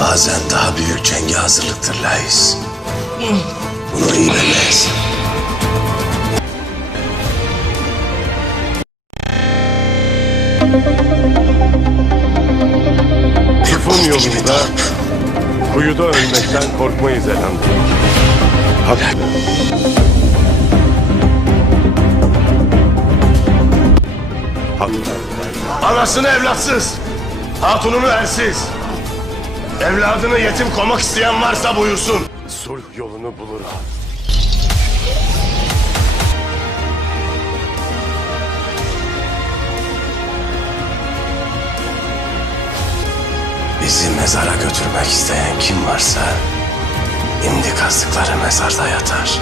bazen daha büyük cenge hazırlıktır Lais. Bunu iyi bilmelisin. Tifon yolunda kuyuda ölmekten korkmayız elhamdülillah. Haklı. Haklı. Anasını evlatsız, hatununu ersiz. Evladını yetim koymak isteyen varsa buyursun. Sulh yolunu bulur. Bizi mezara götürmek isteyen kim varsa, şimdi kazdıkları mezarda yatar.